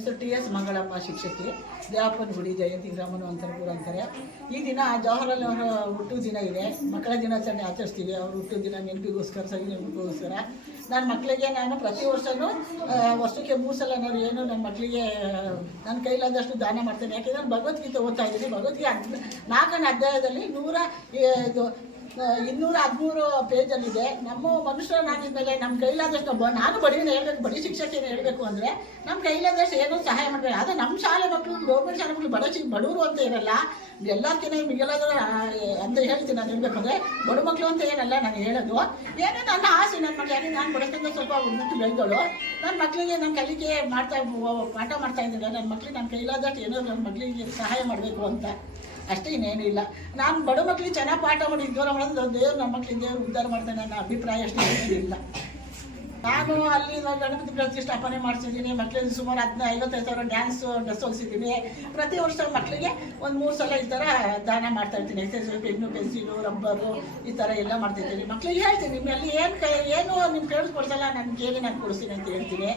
ಹೆಸರು T S Mangalamma ಶಿಕ್ಷಕಿ ದೇವಪ್ಪನ ಗುಡಿ, ಜಯಂತಿ ಗ್ರಾಮನು ಅಂತರ್ಪುರ ಅಂತಾರೆ. ಈ ದಿನ ಜವಾಹರಲಾಲ್ ನೆಹರು ಹುಟ್ಟು ದಿನ ಇದೆ. ಮಕ್ಕಳ ದಿನಾಚರಣೆ ಆಚರಿಸ್ತೀವಿ. ಅವ್ರ ಹುಟ್ಟು ದಿನ ನೆನಪಿಗೋಸ್ಕರ ಸರಿ ನೆನಪಿಗೋಸ್ಕರ ನನ್ನ ಮಕ್ಕಳಿಗೆ ನಾನು ಪ್ರತಿ ವರ್ಷವೂ ವರ್ಷಕ್ಕೆ ಮೂರು ಸಲ ನಾನು ಏನು ನನ್ನ ಮಕ್ಕಳಿಗೆ ನನ್ನ ಕೈಲಾದಷ್ಟು ದಾನ ಮಾಡ್ತೇನೆ. ಯಾಕೆಂದ್ರೆ ಭಗವದ್ಗೀತೆ ಓದ್ತಾ ಇದ್ದೀನಿ. ಭಗವದ್ಗೀತೆ ನಾಲ್ಕನೇ ಅಧ್ಯಾಯದಲ್ಲಿ ನೂರ ಇದು ಇನ್ನೂರ ಹದಿಮೂರು ಪೇಜಲ್ಲಿದೆ ನಮ್ಮ ಮನುಷ್ಯರಾಗಿದ್ದ ಮೇಲೆ ನಮ್ಮ ಕೈಲಾದಷ್ಟು ನಾನು ಬಡವಿನ ಹೇಳಬೇಕು, ಬಡಿ ಶಿಕ್ಷಕಿನ ಹೇಳಬೇಕು ಅಂದರೆ ನಮ್ಮ ಕೈಲಾದಷ್ಟು ಏನೋ ಸಹಾಯ ಮಾಡಬೇಕು. ಆದರೆ ನಮ್ಮ ಶಾಲೆ ಮಕ್ಕಳು ಗೌರ್ಮೆಂಟ್ ಶಾಲೆ ಮಕ್ಕಳು ಬಡ ಬಡವರು ಅಂತ ಇರಲ್ಲ. ಎಲ್ಲಕ್ಕಿಂತ ಮಿಗಿಲಾದ್ರೂ ಅಂತ ಹೇಳ್ತೀನಿ ನಾನು ಹೇಳ್ಬೇಕಂದ್ರೆ ಬಡ ಮಕ್ಕಳು ಅಂತ ಏನಲ್ಲ ನಾನು ಹೇಳೋದು. ಏನೋ ನನ್ನ ಆಸೆ ನನ್ನ ಮಕ್ಕಳು ಯಾಕೆ ನಾನು ಬಡತನ ಸ್ವಲ್ಪ ಉನ್ನತ ಬೆಳೆದಳು ನನ್ನ ಮಕ್ಕಳಿಗೆ ನನ್ನ ಕಲಿಕೆ ಮಾಡ್ತಾ, ಪಾಠ ಮಾಡ್ತಾ ಇದ್ದೀನಿ ನನ್ನ ಮಕ್ಕಳಿಗೆ ನನ್ನ ಕೈಲಾದಷ್ಟು ಏನೋ ನನ್ನ ಮಕ್ಕಳಿಗೆ ಸಹಾಯ ಮಾಡಬೇಕು ಅಂತ. ಅಷ್ಟೇ ಇನ್ನೇನಿಲ್ಲ ನಾನು ಬಡ ಮಕ್ಳಿಗೆ ಚೆನ್ನಾಗಿ ಪಾಠ ಮಾಡಿ ದೂರ ಮಾಡೋದು ದೇವ್ರು ನಮ್ಮ ಮಕ್ಕಳಿಗೆ ದೇವ್ರು ಉದ್ಧಾರ ಮಾಡ್ತಾನೆ ನನ್ನ ಅಭಿಪ್ರಾಯ ಅಷ್ಟೇ ಏನಿಲ್ಲ ನಾನು ಅಲ್ಲಿ ಗಣಪತಿ ಪ್ರತಿಷ್ಠಾಪನೆ ಮಾಡಿಸಿದ್ದೀನಿ ಮಕ್ಕಳಿಗೆ ಸುಮಾರು ಹದಿನೈದು, ಐವತ್ತೈದು ಸಾವಿರ ಡ್ಯಾನ್ಸ್ ಡ್ರೆಸ್ ಹೊಲಿಸಿದ್ದೀನಿ. ಪ್ರತಿ ವರ್ಷ ಮಕ್ಕಳಿಗೆ ಒಂದು ಮೂರು ಸಲ ಈ ಥರ ದಾನ ಮಾಡ್ತಾ ಇರ್ತೀನಿ. ಎಕ್ಸೈಸ್ ಪೆನ್ನು, ಪೆನ್ಸಿಲು, ರಬ್ಬರು ಈ ಥರ ಎಲ್ಲ ಮಾಡ್ತಿರ್ತೀನಿ. ಮಕ್ಕಳಿಗೆ ಹೇಳ್ತೀನಿ, ನಿಮ್ಮಲ್ಲಿ ಏನು ಏನು ನಿಮ್ಮ ಕೇಳಿಸ್ಕೊಡ್ಸಲ್ಲ ನನಗೆ ಕೇಳಿ ನಾನು ಕೊಡಿಸ್ತೀನಿ ಅಂತ ಹೇಳ್ತೀನಿ.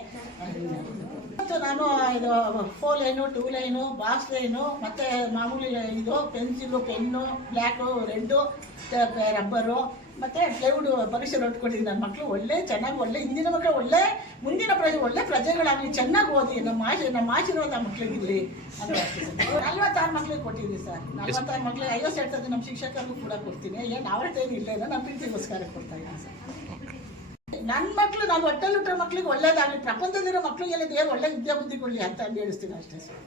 ಮತ್ತು ನಾನು, ಇದು four line, two line, box line, ಮತ್ತು ಮಾಮೂಲಿ ಇದು, pencil, pen, black, red rubber, ಮತ್ತು ಪ್ಲೈವುಡ್ ಪರೀಕ್ಷೆ ಕೊಟ್ಟಿದ್ದೀನಿ ನನ್ನ ಮಕ್ಕಳು ಒಳ್ಳೆ, ಚೆನ್ನಾಗಿ ಒಳ್ಳೆ, ಹಿಂದಿನ ಮಕ್ಕಳು ಒಳ್ಳೆ, ಮುಂದಿನ ಪ್ರಜೆ ಒಳ್ಳೆ ಪ್ರಜೆಗಳಾಗಲಿ, ಚೆನ್ನಾಗಿ ಓದಿ, ನಮ್ಮ ಆಶೆ, ನಮ್ಮ ಆಶೀರ್ವಾದ ಮಕ್ಕಳಿಗಿರಲಿ ಅಂತ ನಲ್ವತ್ತಾರು ಮಕ್ಕಳಿಗೆ ಕೊಟ್ಟಿದ್ದೀನಿ ಸರ್. ನಲ್ವತ್ತಾರು ಮಕ್ಳಿಗೆ ಐವತ್ತು ಹೇಳ್ತದೆ ನಮ್ಮ ಶಿಕ್ಷಕರಿಗೂ ಕೂಡ ಕೊಡ್ತೀನಿ. ಏನು ಅವ್ರದ್ದೇನು ಇಲ್ಲ ಇಲ್ಲ ನಮ್ಮ ಪ್ರೀತಿಗೋಸ್ಕರ ಕೊಡ್ತಾ ಇದ್ದೀನಿ ಸರ್. ನನ್ನ ಮಕ್ಕಳು ನಾವು ಹೊಟ್ಟೆಲಿಟ್ಟರೆ ಮಕ್ಕಳಿಗೆ ಒಳ್ಳೇದಾಗಲಿ, ಪ್ರಪಂಚದಲ್ಲಿರೋ ಮಕ್ಕಳಿಗೆಲ್ಲ ದೇವರು ಒಳ್ಳೆ ವಿದ್ಯಾಬುದ್ಧಿ ಕೊಡಲಿ ಅಂತ ಹೇಳಿಸ್ತೀನಿ ಅಷ್ಟೇ. ಸರ್